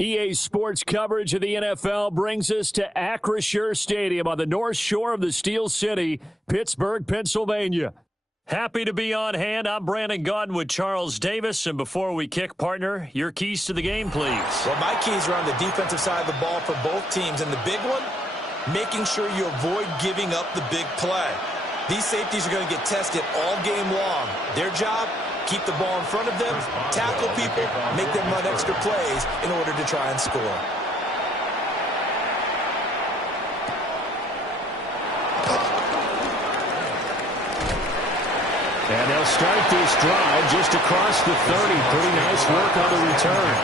EA Sports coverage of the NFL brings us to Acrisure Stadium on the north shore of the Steel City, Pittsburgh, Pennsylvania. Happy to be on hand. I'm Brandon Gaudin with Charles Davis. And before we kick, partner, your keys to the game, please. Well, my keys are on the defensive side of the ball for both teams. And the big one, making sure you avoid giving up the big play. These safeties are going to get tested all game long. Their job, keep the ball in front of them, tackle people, make them run extra plays in order to try and score. And they'll start this drive just across the 30. Pretty nice work on the return.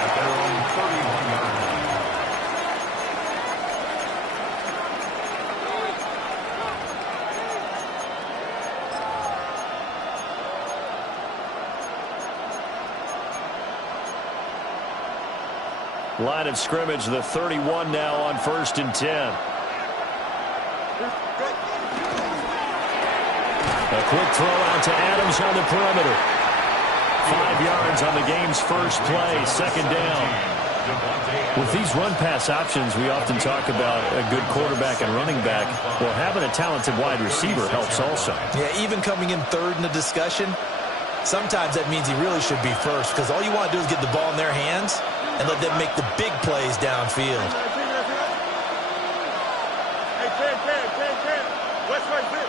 At their own 31-yard line. Line of scrimmage, the 31 now on 1st and 10. A quick throw out to Adams on the perimeter. 5 yards on the game's first play, second down. With these run-pass options, we often talk about a good quarterback and running back. Well, having a talented wide receiver helps also. Yeah, even coming in third in the discussion, sometimes that means he really should be first, because all you want to do is get the ball in their hands and let them make the big plays downfield. Hey, Ken. West right there.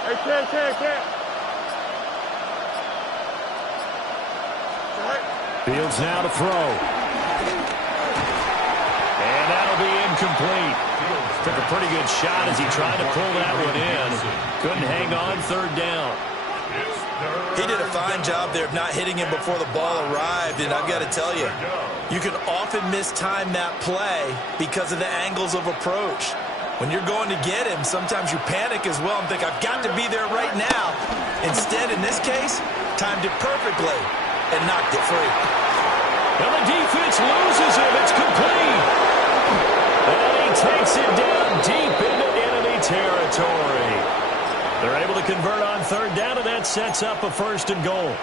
Hey, Ken. Fields now to throw. And that'll be incomplete. Took a pretty good shot as he tried to pull that one in. Couldn't hang on, third down. He did a fine job there of not hitting him before the ball arrived, and I've got to tell you, you can often mistime that play because of the angles of approach. When you're going to get him, sometimes you panic as well and think, I've got to be there right now. Instead, in this case, timed it perfectly and knocked it free. Well, the defense loses him. It's complete. And he takes it down deep into enemy territory. They're able to convert on third down, and that sets up a 1st and goal.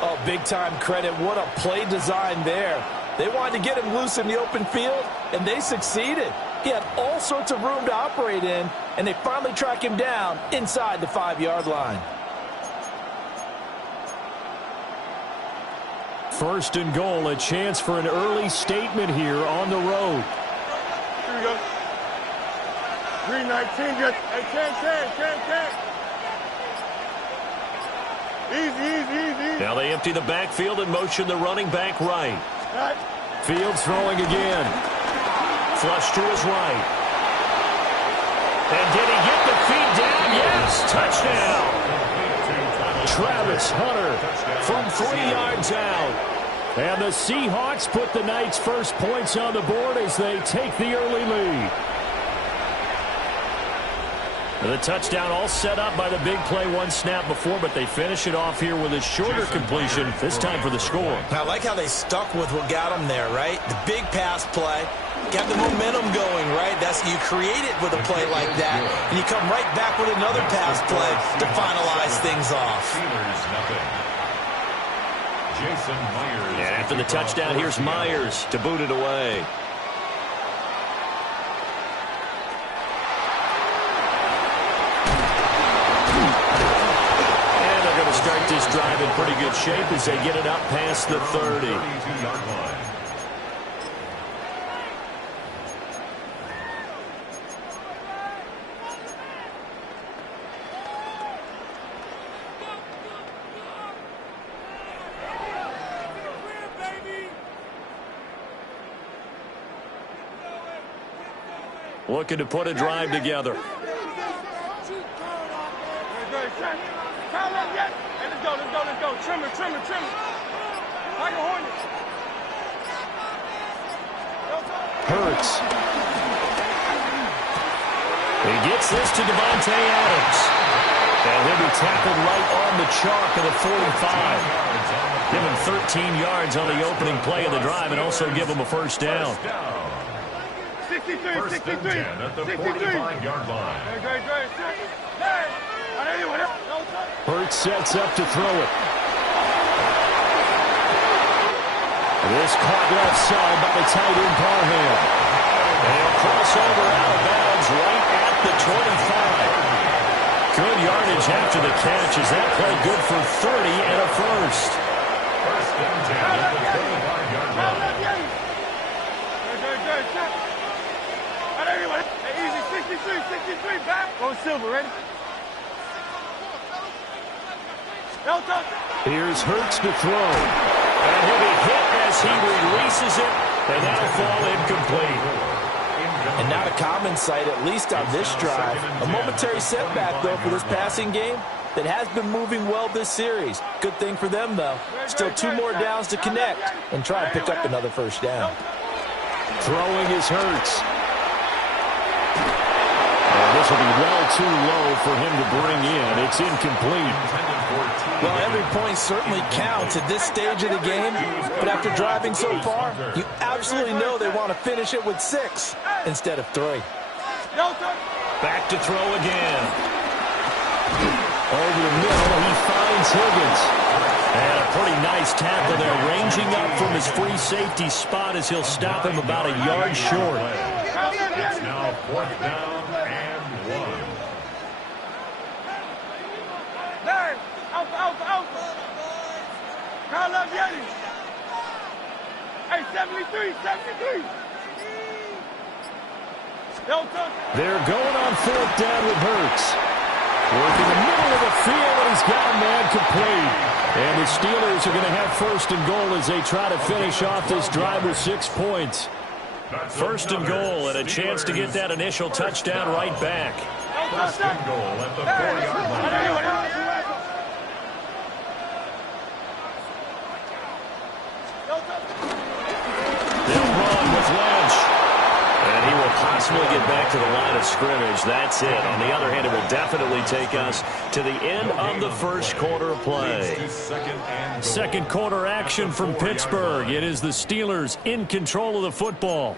Oh, big-time credit. What a play design there. They wanted to get him loose in the open field, and they succeeded. He had all sorts of room to operate in, and they finally track him down inside the 5-yard line. 1st and goal, a chance for an early statement here on the road. Here we go. 319, just, hey, Ken. Easy. Now they empty the backfield and motion the running back right. Fields throwing again. Flush to his right. And did he get the feet down? Yes, touchdown. Travis Hunter from 3 yards out. And the Seahawks put the Knights' first points on the board as they take the early lead. The touchdown all set up by the big play one snap before, but they finish it off here with a shorter completion, this time for the score. I like how they stuck with what got them there, right? The big pass play, got the momentum going, right? That's you create it with a play like that, and you come right back with another pass play to finalize things off. And after the touchdown, here's Myers to boot it away. Start this drive in pretty good shape as they get it up past the 30. Looking to put a drive together. Let's go. Trim it. Like a Hornet. Hurts. He gets this to Devontae Adams. And he'll be tackled right on the chalk of the 45. Give him 13 yards on the opening play of the drive and also give him a first down. 63. At the 45-yard line. Hurts sets up to throw it. This caught left side by the tight end Parham. And he'll cross over out of bounds right at the 25. Good yardage after the catch. Is that play good for 30 and a first? First and 10 at the 35-yard line. Easy, 63, back. Go Silver, ready? Here's Hurts to throw. And he'll be hit as he releases it, and that'll fall incomplete. And not a common sight, at least on this drive. A momentary setback, though, for this passing game that has been moving well this series. Good thing for them, though. Still 2 more downs to connect and try and pick up another first down. Throwing is Hurts. And this will be well too low for him to bring in. It's incomplete. Well, every point certainly counts at this stage of the game, but after driving so far, you absolutely know they want to finish it with 6 instead of 3. Back to throw again. Over the middle, he finds Higgins. And a pretty nice tackle there, ranging up from his free safety spot as he'll stop him about a yard short. It's now 4th down and 1. Out. Call up Yeti. Hey, 73. They're going on 4th down with Hurts. Working the middle of the field, and he's got a man complete. And the Steelers are going to have 1st and goal as they try to finish off this drive with 6 points. 1st and goal, and a chance to get that initial touchdown right back. 1st and goal at the 40-yard line. They'll run with Lynch. And he will possibly get back to the line of scrimmage. That's it. On the other hand, it will definitely take us to the end of the first quarter of play. Second quarter action from Pittsburgh. It is the Steelers in control of the football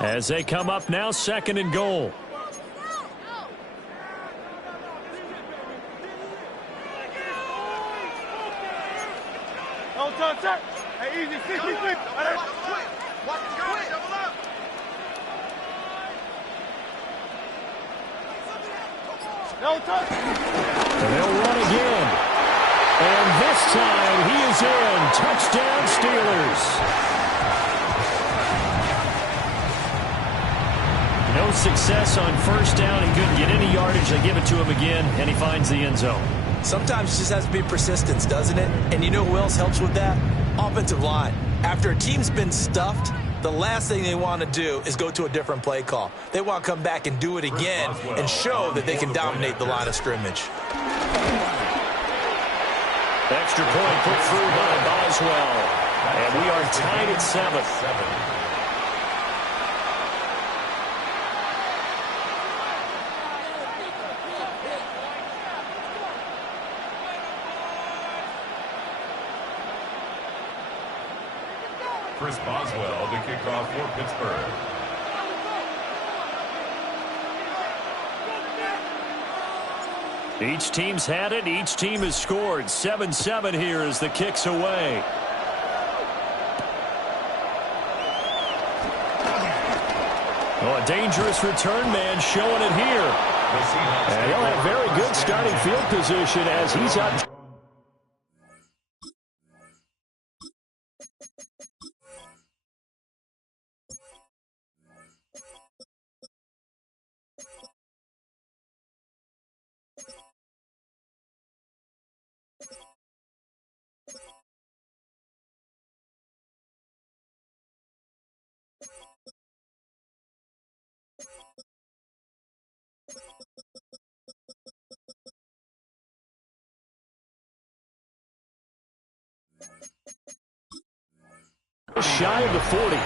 as they come up now 2nd and goal. Hey, easy, 63. And they'll run again. And this time he is in. Touchdown Steelers. No success on 1st down. He couldn't get any yardage. They give it to him again, and he finds the end zone. Sometimes it just has to be persistence, doesn't it? And you know who else helps with that? Offensive line. After a team's been stuffed, the last thing they want to do is go to a different play call. They want to come back and do it again and show that they can dominate the line of scrimmage. Extra point put through by Boswell. And we are tied at 7. Chris Boswell to kick off for Pittsburgh. Each team's had it. Each team has scored. 7-7 here as the kick's away. Oh, a dangerous return man showing it here. And he'll have very good starting field position as he's up. Shy of the 40.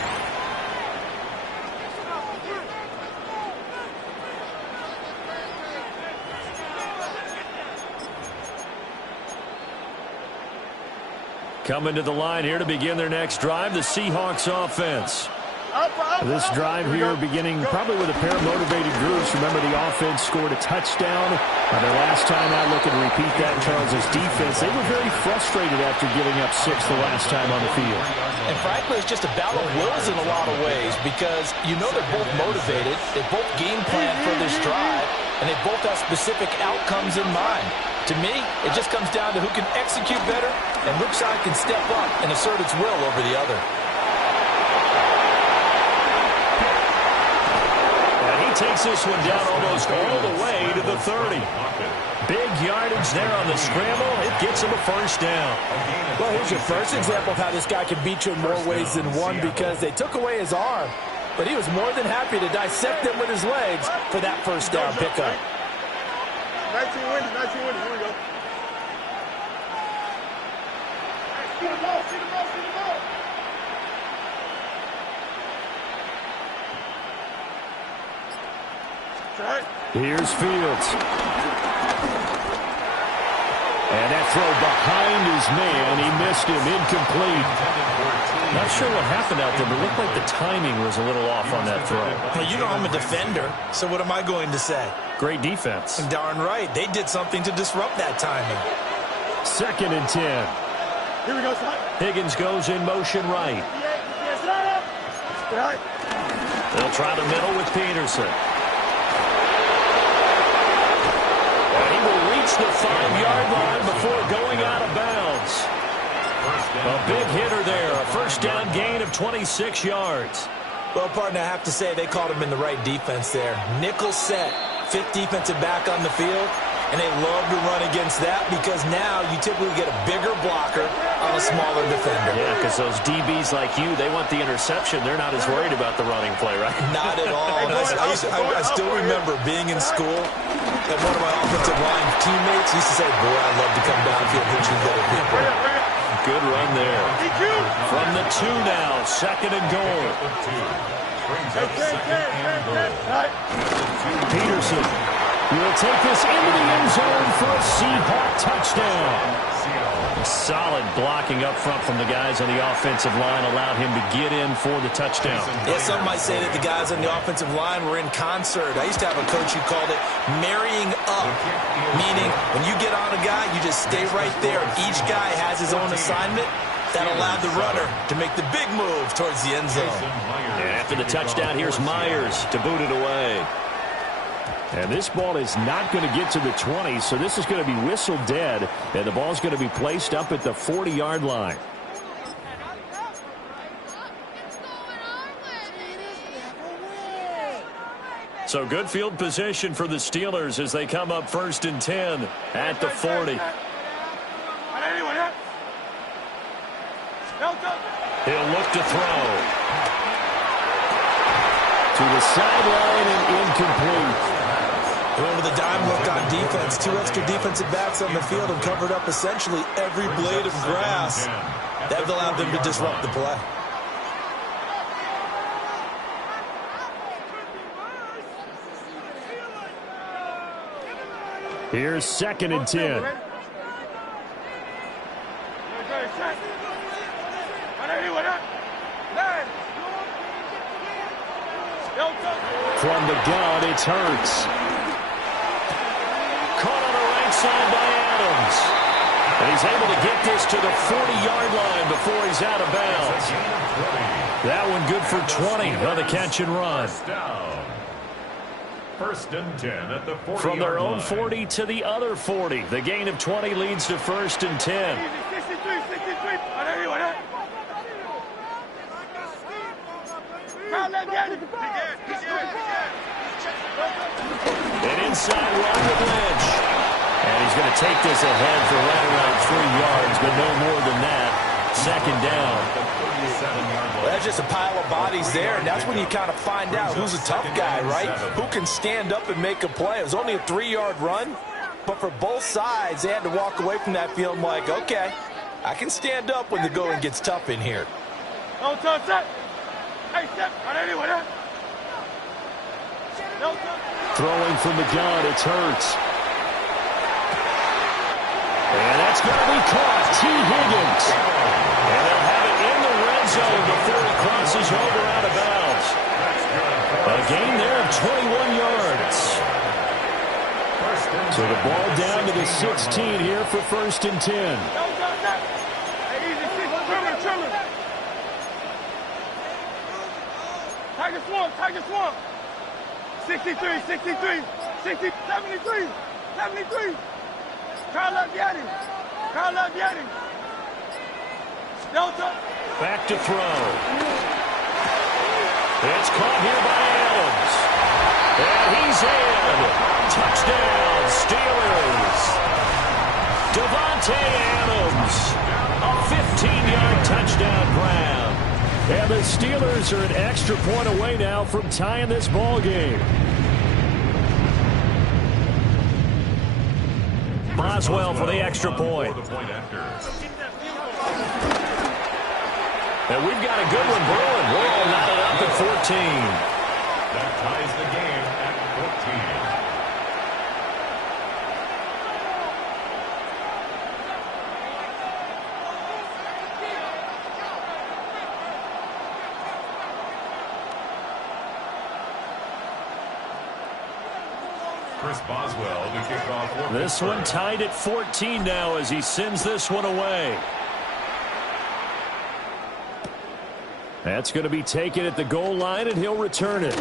Coming to the line here to begin their next drive, the Seahawks offense. This drive here beginning probably with a pair of motivated groups. Remember, the offense scored a touchdown. Their last time out, looking to repeat that. Charles' defense, they were very frustrated after giving up 6 the last time on the field. And frankly, it's just a battle of wills in a lot of ways because you know they're both motivated. They both game plan for this drive, and they both have specific outcomes in mind. To me, it just comes down to who can execute better and which side can step up and assert its will over the other. Takes this one down almost all the way to the 30. Big yardage there on the scramble. It gets him a first down. Well, here's your first example of how this guy can beat you in more ways than one because they took away his arm, but he was more than happy to dissect them with his legs for that first down pickup. 19 winning, 19 winning. Here we go. See the ball, see the ball, see the ball. Here's Fields. And that throw behind his man. He missed him. Incomplete. Not sure what happened out there, but it looked like the timing was a little off on that throw. Well, you know I'm a defender, so what am I going to say? Great defense. Darn right. They did something to disrupt that timing. 2nd and 10. Here we go, son. Higgins goes in motion right. They'll try the middle with Peterson. The 5-yard line before going out of bounds. A big hitter there. A first down gain of 26 yards. Well, partner, I have to say they called him in the right defense there. Nickel set, 5th defensive back on the field, and they love to run against that because now you typically get a bigger blocker on a smaller defender. Yeah, because those DBs like you, they want the interception. They're not as worried about the running play, right? Not at all. I still remember being in school, and one of my offensive line teammates used to say, boy, I'd love to come downfield and hit you little people. Good run there. From the 2 now, 2nd and goal. Peterson will take this into the end zone for a Seahawk touchdown. Solid blocking up front from the guys on the offensive line allowed him to get in for the touchdown. Yeah, some might say that the guys on the offensive line were in concert. I used to have a coach who called it marrying up, meaning when you get on a guy, you just stay right there. Each guy has his own assignment. That allowed the runner to make the big move towards the end zone. And after the touchdown, here's Myers to boot it away. And this ball is not going to get to the 20, so this is going to be whistled dead, and the ball's going to be placed up at the 40-yard line. So good field position for the Steelers as they come up 1st and 10 at the 40. He'll look to throw. To the sideline and incomplete. Went with a dime look on defense. 2 extra defensive backs on the field and covered up essentially every blade of grass. That allowed them to disrupt the play. Here's 2nd and 10. From the gun, it's Hurts. Caught on the right side by Adams. And he's able to get this to the 40-yard line before he's out of bounds. That one good for 20 on the catch and run. 1st and 10 at the 40-yard line. From their own 40 to the other 40. The gain of 20 leads to 1st and 10. An inside run with Lynch. And he's going to take this ahead for right around 3 yards, but no more than that. 2nd down. Well, that's just a pile of bodies there, and that's when you kind of find out who's a tough guy, right? Who can stand up and make a play. It was only a 3-yard run, but for both sides, they had to walk away from that field like, okay, I can stand up when the going gets tough in here. Throwing from the gun, it's Hurts. And that's going to be caught. T. Higgins. And they'll have it in the red zone before he crosses over out of bounds. A gain there of 21 yards. So the ball down to the 16 here for 1st and 10. Hey, easy, trimmer. Tiger Swamp. 63, 60, 73. Kyle Laviati. Delta. Back to throw. It's caught here by Adams. And he's in. Touchdown, Steelers. Devontae Adams. A 15-yard touchdown grab. And the Steelers are an extra point away now from tying this ball game. Boswell for the extra point. And we've got a good one brewing. We're all knotted up at 14. That ties the game at 14. Chris Boswell to kick off. This one tied at 14 now as he sends this one away. That's going to be taken at the goal line, and he'll return it.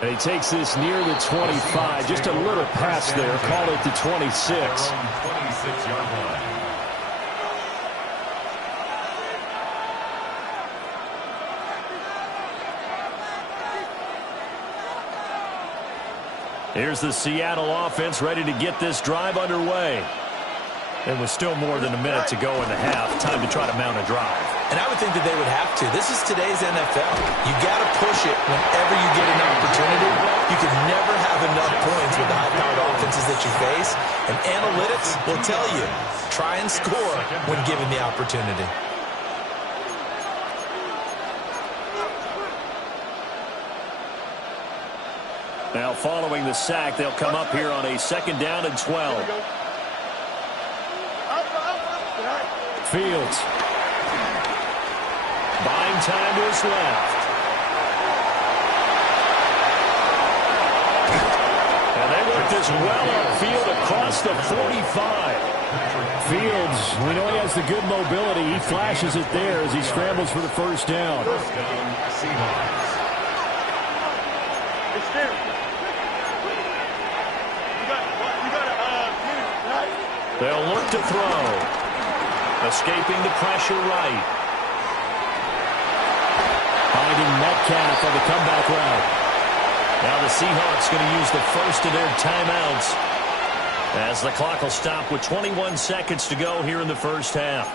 And he takes this near the 25. Just a little pass there. Call it the 26. 26-yard line. Here's the Seattle offense ready to get this drive underway. And with still more than a minute to go in the half, time to try to mount a drive. And I would think that they would have to. This is today's NFL. You got to push it whenever you get an opportunity. You can never have enough points with the high-powered offenses that you face. And analytics will tell you, try and score when given the opportunity. Now following the sack, they'll come up here on a 2nd down and 12. Fields. Buying time to his left. And they work this well upfield across the 45. Fields, we know he has the good mobility. He flashes it there as he scrambles for the 1st down. Seahawks. It's there. They'll look to throw. Escaping the pressure right. Finding Metcalf on the comeback route. Now the Seahawks going to use the first of their timeouts as the clock will stop with 21 seconds to go here in the 1st half.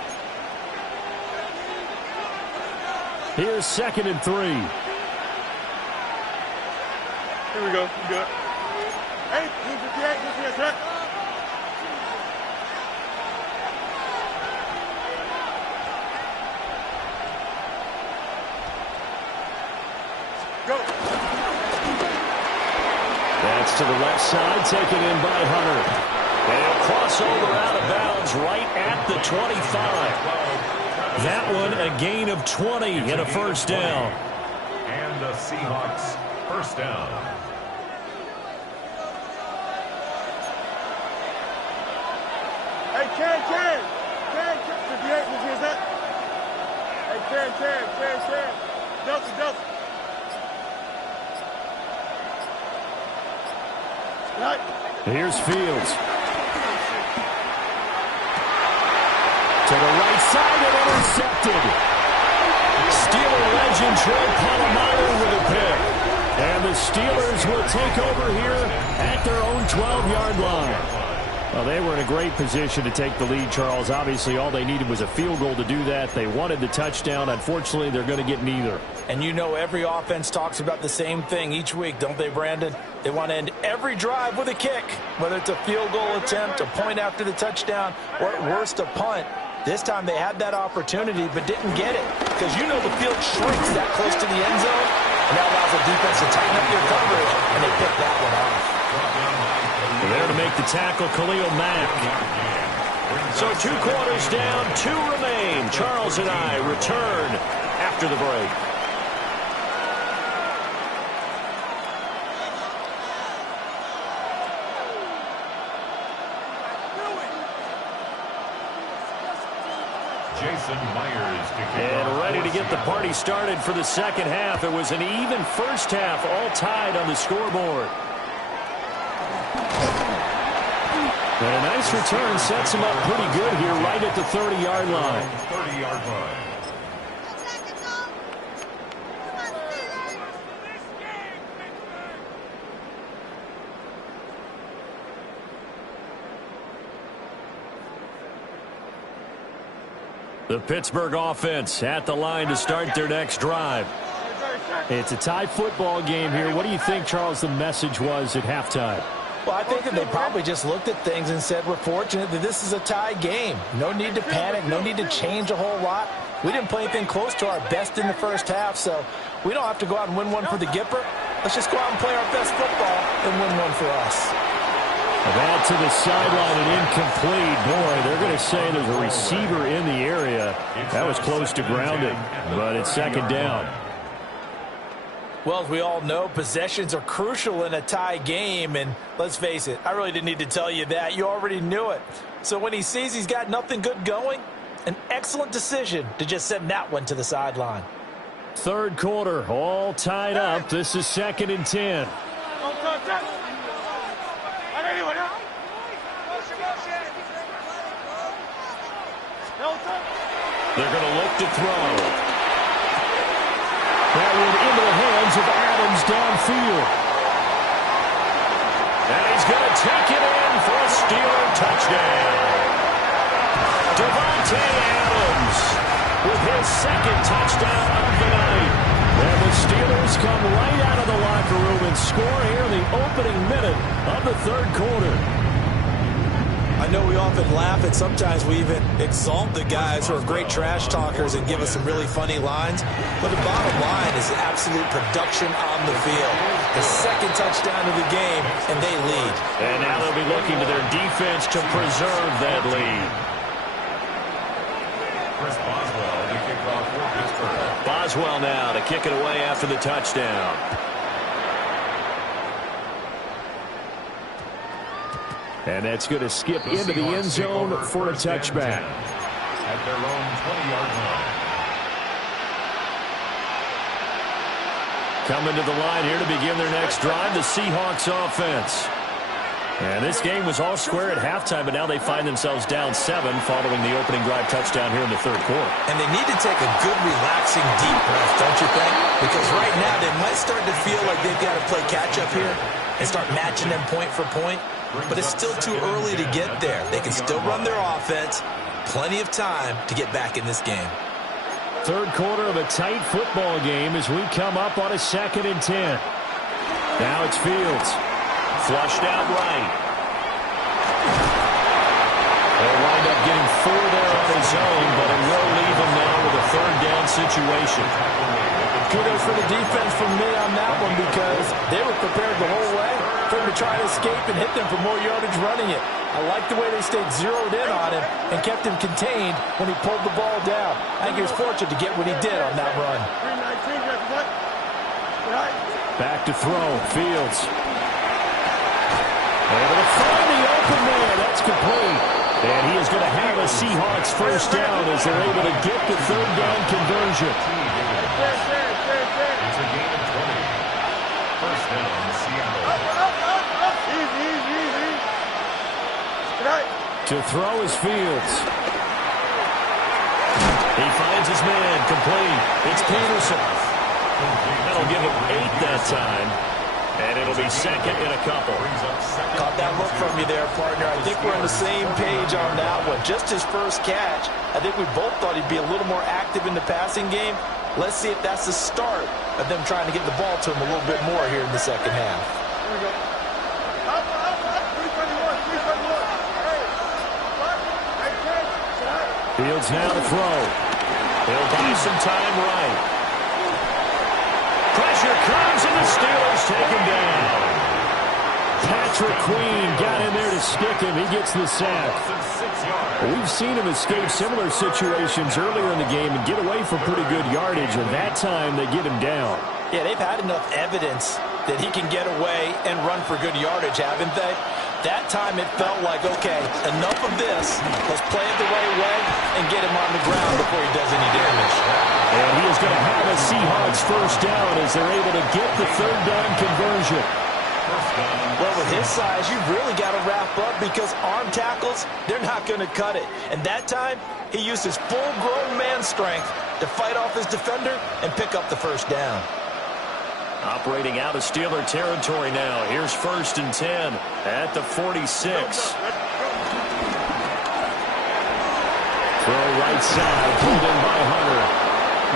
Here's 2nd and 3. Here we go. You good. Hey, 58, Go. That's to the left side, taken in by Hunter. And he'll cross over out of bounds right at the 25. That one a gain of 20 and a 1st down. And the Seahawks 1st down. Hey, Karen. 58, is that? Hey, Karen. Delta. Right. Here's Fields. To the right side and intercepted. Steeler legend Troy Polamalu with a pick. And the Steelers will take over here at their own 12-yard line. Well, they were in a great position to take the lead, Charles. Obviously, all they needed was a field goal to do that. They wanted the touchdown. Unfortunately, they're going to get neither. And you know every offense talks about the same thing each week, don't they, Brandon? They want to end every drive with a kick, whether it's a field goal attempt, a point after the touchdown, or at worst, a punt. This time they had that opportunity but didn't get it because you know the field shrinks that close to the end zone, and that allows the defense to tighten up your coverage, and they picked that one off. There to make the tackle, Khalil Mack. So 2 quarters down, 2 remain. Charles and I return after the break. And ready to get the party started for the second half. It was an even first half, all tied on the scoreboard. And a nice return sets him up pretty good here right at the 30-yard line. 30-yard line. The Pittsburgh offense at the line to start their next drive. It's a tie football game here. What do you think, Charles, the message was at halftime? Well, I think that they probably just looked at things and said, we're fortunate that this is a tie game. No need to panic. No need to change a whole lot. We didn't play anything close to our best in the first half, so we don't have to go out and win one for the Gipper. Let's just go out and play our best football and win one for us. That to the sideline and incomplete. Boy, they're going to say there's a receiver in the area. That was close to grounding, but it's second down. Well, as we all know, possessions are crucial in a tie game, and let's face it, I really didn't need to tell you that. You already knew it. So when he sees he's got nothing good going, an excellent decision to just send that one to the sideline. Third quarter, all tied up. This is 2nd and 10. They're going to look to throw. That one into the hands of Adams downfield. And he's going to take it in for a Steeler touchdown. Devontae Adams with his 2nd touchdown of the night. And the Steelers come right out of the locker room and score here in the opening minute of the 3rd quarter. I know we often laugh, and sometimes we even exalt the guys who are great trash talkers and give us some really funny lines. But the bottom line is absolute production on the field. The 2nd touchdown of the game, and they lead. And now they'll be looking to their defense to preserve that lead. Chris Boswell, the kickoff for Pittsburgh. Boswell now to kick it away after the touchdown. And that's going to skip into the end zone for a touchback. At their own 20-yard line. Coming to the line here to begin their next drive, the Seahawks offense. And this game was all square at halftime, but now they find themselves down 7 following the opening drive touchdown here in the 3rd quarter. And they need to take a good, relaxing, deep breath, don't you think? Because right now they might start to feel like they've got to play catch-up here and start matching them point for point. But it's still too early to get there. They can still run their offense. Plenty of time to get back in this game. 3rd quarter of a tight football game as we come up on a 2nd and 10. Now it's Fields. Flushed out right. They'll wind up getting 4 there on his own, but it will leave him now with a 3rd down situation. Kudos for the defense from me on that one, because they were prepared the whole way for him to try to escape and hit them for more yardage running it. I like the way they stayed zeroed in on him and kept him contained when he pulled the ball down. I think he was fortunate to get what he did on that run. Back to throw. Fields. Able to find the open man. That's complete. And he is going to have a Seahawks 1st down as they're able to get the 3rd down conversion. It's a gain of 20. 1st down, Seattle. To throw is Fields. He finds his man, complete. It's Peterson. That'll give him 8 that time. And it'll be 2nd and a couple. Caught that look from you there, partner. I think we're on the same page on that one. Just his first catch. I think we both thought he'd be a little more active in the passing game. Let's see if that's the start of them trying to get the ball to him a little bit more here in the second half. Fields now to throw. He'll buy some time right. Pressure comes, and the Steelers take him down. Patrick Queen got in there to stick him. He gets the sack. We've seen him escape similar situations earlier in the game and get away for pretty good yardage, and that time they get him down. Yeah, they've had enough evidence that he can get away and run for good yardage, haven't they? That time it felt like, okay, enough of this. Let's play it the right way and get him on the ground before he does any damage. And he is going to have a Seahawks first down as they're able to get the third down conversion. Well, with his size, you've really got to wrap up because arm tackles, they're not going to cut it. And that time, he used his full-grown man strength to fight off his defender and pick up the first down. Operating out of Steeler territory now. Here's 1st and 10 at the 46. Throw right side, pulled in by Hunter.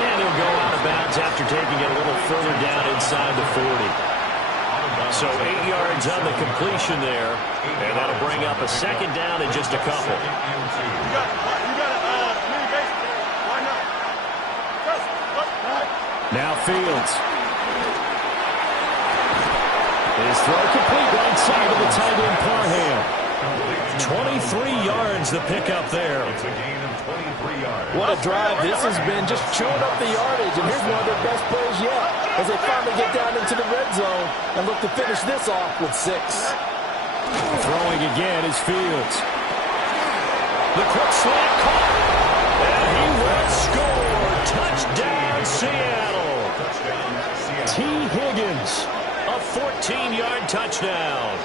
And he'll go out of bounds after taking it a little further down inside the 40. So 8 yards on the completion there, and that'll bring up a second down in just a couple. Now Fields. His throw complete right side of the tight end Parham. 23 yards the pickup there. What a drive this has been, just chewing up the yardage, and here's one of their best plays yet as they finally get down into the red zone and look to finish this off with 6. Throwing again is Fields. The quick slant caught, and he will score. Touchdown Seattle. T. Higgins, a 14-yard touchdown.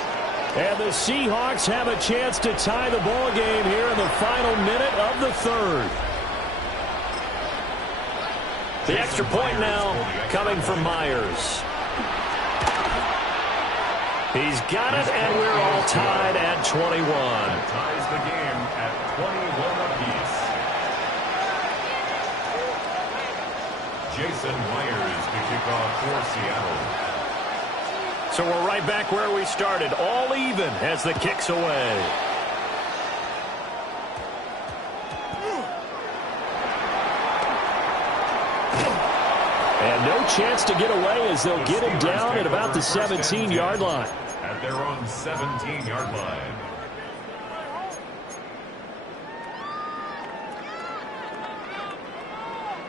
And the Seahawks have a chance to tie the ball game here in the final minute of the third. The extra point now coming from Myers. He's got it, and we're all tied at 21. That ties the game at 21 apiece. Jason Myers to kick off for Seattle. So we're right back where we started, all even as the kick's away. And no chance to get away as they'll get him down at about the 17-yard line. At their own 17-yard line.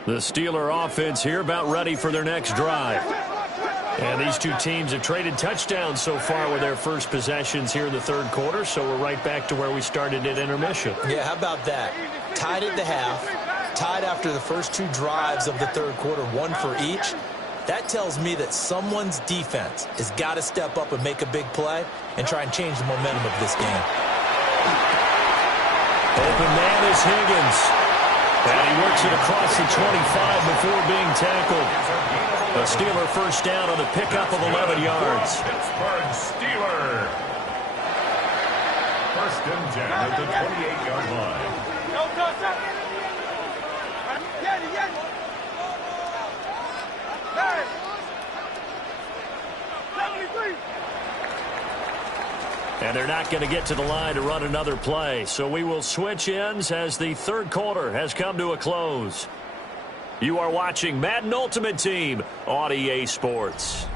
The Steeler offense here about ready for their next drive. And these two teams have traded touchdowns so far with their first possessions here in the third quarter, so we're right back to where we started at intermission. Yeah, how about that? Tied at the half, tied after the first 2 drives of the third quarter, 1 for each. That tells me that someone's defense has got to step up and make a big play and try and change the momentum of this game. Open man is Higgins. And he works it across the 25 before being tackled. A Steeler first down on the pickup of 11 yards. Pittsburgh Steeler. 1st and 10 at the 28-yard line. And they're not going to get to the line to run another play. So we will switch ends as the third quarter has come to a close. You are watching Madden Ultimate Team on EA Sports.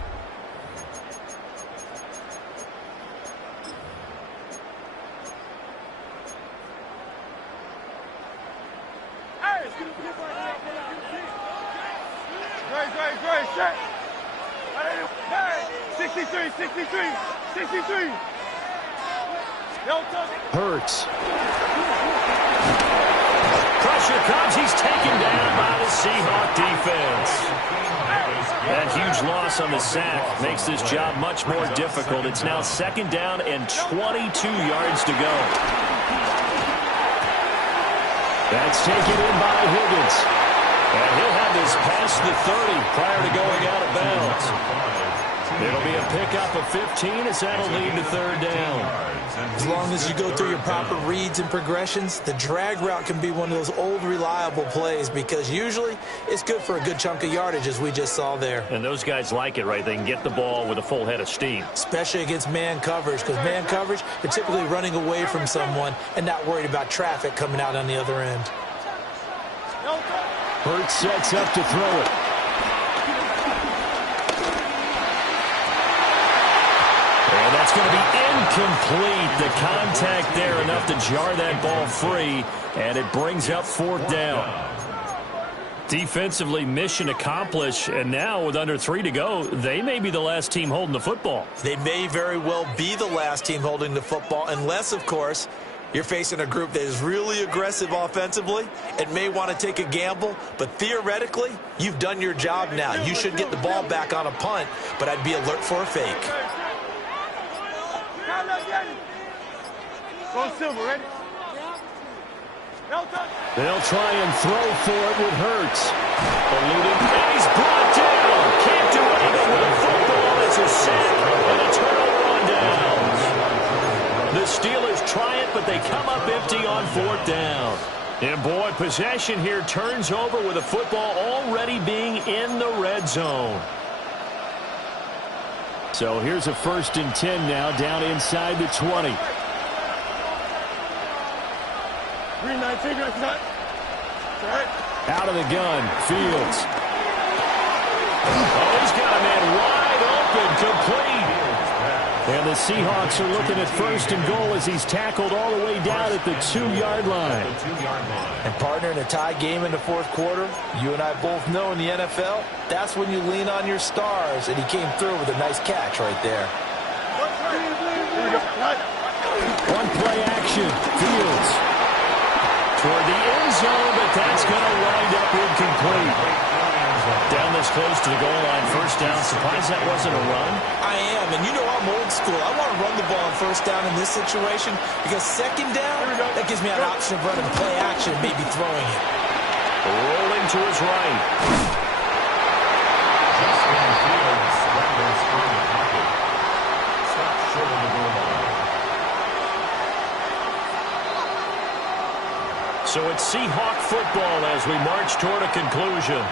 Great, check. 63. Hurts. Pressure comes. He's taken down by the Seahawk defense. That huge loss on the sack makes this job much more difficult. It's now 2nd down and 22 yards to go. That's taken in by Higgins. And he'll have this past the 30 prior to going out of bounds. It'll be a pickup of 15 as that'll lead to 3rd down. As long as you go through your proper reads and progressions, the drag route can be one of those old reliable plays because usually it's good for a good chunk of yardage as we just saw there. And those guys like it, right? They can get the ball with a full head of steam. Especially against man coverage because man coverage, they're typically running away from someone and not worried about traffic coming out on the other end. Hurts sets up to throw it. And that's It's going to be incomplete. The contact there enough to jar that ball free, and it brings up 4th down. Defensively, mission accomplished, and now with under 3 to go, they may be the last team holding the football. They may very well be the last team holding the football, unless, of course, you're facing a group that is really aggressive offensively and may want to take a gamble. But theoretically, you've done your job now. You should get the ball back on a punt, but I'd be alert for a fake. Go Silver, ready? They'll try and throw for it with Hurts. Eluding, and he's brought down. Can't do anything with the football. It's a sack and a turnover on downs. The Steelers try it, but they come up empty on 4th down. And boy, possession here turns over with the football already being in the red zone. So here's a 1st and 10 now, down inside the 20. 3-19, Out of the gun, Fields. Oh, he's got a man wide open, complete. And the Seahawks are looking at 1st and goal as he's tackled all the way down at the 2-yard line. And partner, in a tie game in the 4th quarter, you and I both know in the NFL, that's when you lean on your stars, and he came through with a nice catch right there. One play action, Fields. Toward the end zone, but that's going to wind up incomplete. Down this close to the goal line, 1st down. Surprised that wasn't a run? I am, and you know I'm old school. I want to run the ball on 1st down in this situation because 2nd down, that gives me an option of running play action and maybe throwing it. Rolling to his right. Justin Fields, right in the pocket. Stop short of the goal line. So it's Seahawk football as we march toward a conclusion.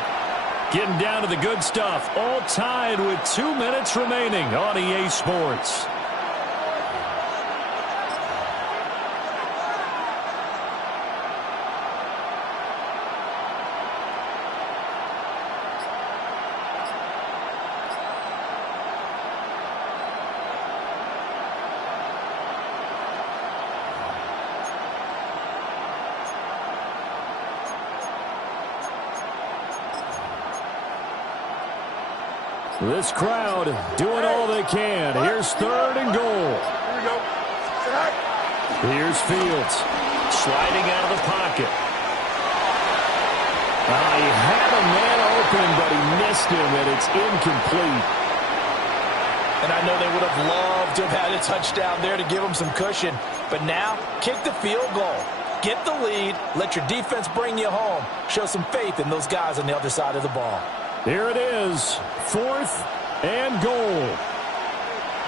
Getting down to the good stuff. All tied with 2 minutes remaining on EA Sports. This crowd doing all they can. Here's 3rd and goal. Here's Fields sliding out of the pocket. He had a man open, but he missed him, and it's incomplete. And I know they would have loved to have had a touchdown there to give them some cushion. But now, kick the field goal. Get the lead. Let your defense bring you home. Show some faith in those guys on the other side of the ball. Here it is, 4th and goal.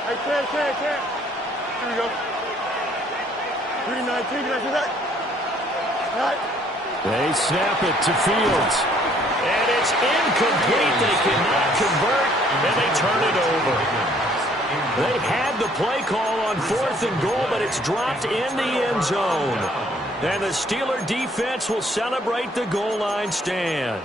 Hey, Cam. Here we go. 3-19, They snap it to Fields. And it's incomplete. They cannot convert, and they turn it over. They had the play call on 4th and goal, but it's dropped in the end zone. And the Steeler defense will celebrate the goal line stand.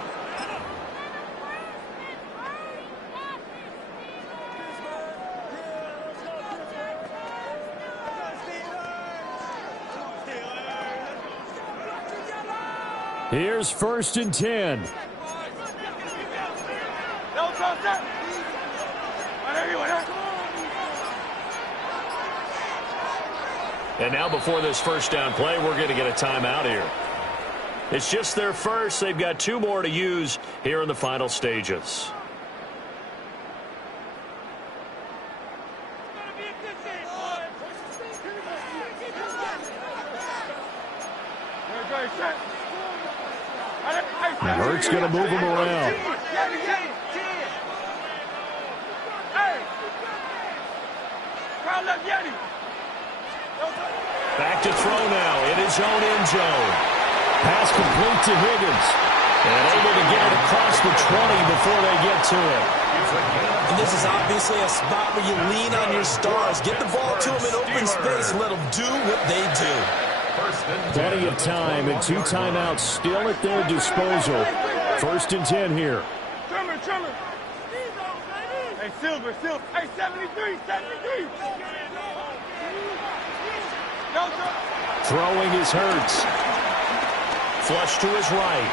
Here's 1st and 10. And now before this 1st down play, we're going to get a timeout here. It's just their first. They've got 2 more to use here in the final stages. Hurts going to move him around. Back to throw now in his own end zone. Pass complete to Higgins. And able to get it across the 20 before they get to it. And this is obviously a spot where you lean on your stars. Get the ball to them in open space. Let them do what they do. Plenty of time and 2 timeouts still at their disposal. 1st and 10 here. Trimmer. Hey, Hey, Silver. Hey, 73. Go. Throwing is Hurts. Flush to his right.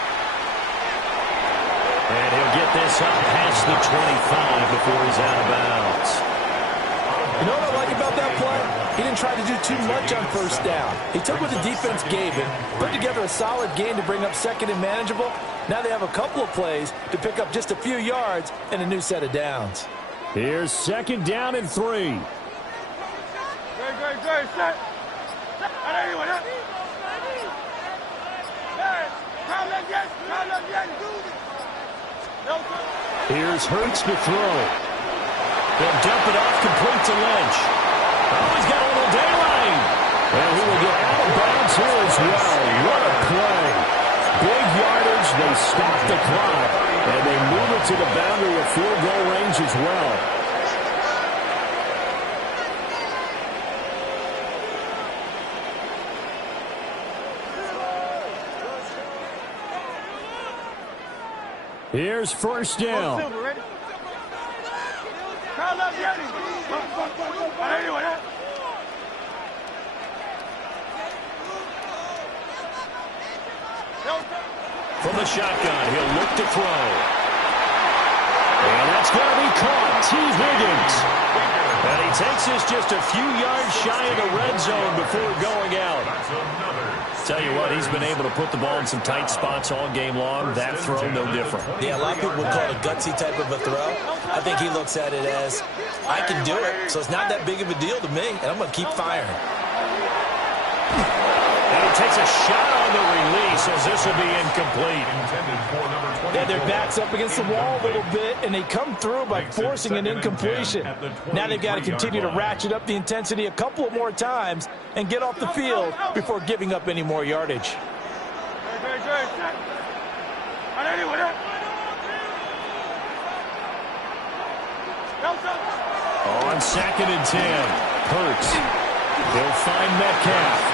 And he'll get this up past the 25 before he's out of bounds. You know what I like about that play? He didn't try to do too much on first down. He took what the defense gave him, put together a solid game to bring up second and manageable. Now they have a couple of plays to pick up just a few yards and a new set of downs. Here's 2nd down and 3. Great. Set. Anyone else? Hey, count up yet. No, sir. Here's Hurts to throw. They'll dump it off complete to Lynch. Oh, he's got a little daylight. And he will get out of bounds here as well. What a play. Big yardage. They stop the clock. And they move it to the boundary of field goal range as well. Here's 1st down. Silver, ready? Count up yet. Anyone else? From the shotgun, he'll look to throw. And that's going to be caught. T. Higgins. And he takes us just a few yards shy of the red zone before going out. Tell you what, he's been able to put the ball in some tight spots all game long. That throw, no different. Yeah, a lot of people would call it a gutsy type of a throw. I think he looks at it as, I can do it, so it's not that big of a deal to me, and I'm going to keep firing. And he takes a shot on the release as this will be incomplete. Yeah, their back's up against the wall a little bit, and they come through by forcing an incompletion. Now they've got to continue to ratchet up the intensity a couple of more times and get off the field before giving up any more yardage. On 2nd and 10, Hurts. He'll find Metcalf.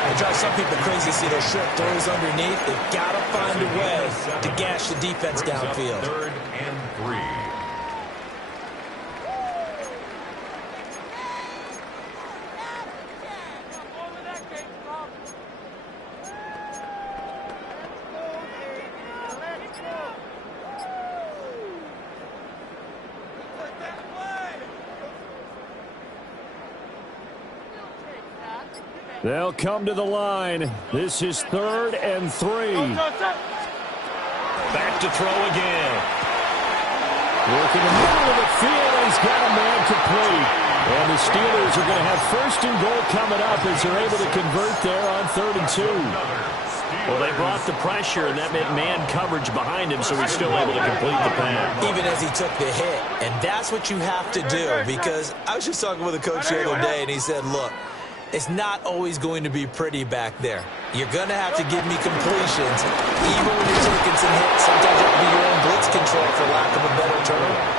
It drives some people crazy to see those short throws underneath. They've got to find a way to gash the defense downfield. 3rd and 3. They'll come to the line. This is 3rd and 3. Back to throw again. Working the middle of the field. He's got a man complete. And the Steelers are going to have 1st and goal coming up as they're able to convert there on 3rd and 2. Well, they brought the pressure, and that meant man coverage behind him, so he's still able to complete the pass. Even as he took the hit. And that's what you have to do, because I was just talking with a coach the other day, and he said, look, it's not always going to be pretty back there. You're going to have to give me completions, even when you're taking some hits. Sometimes you have to be your own blitz control, for lack of a better term.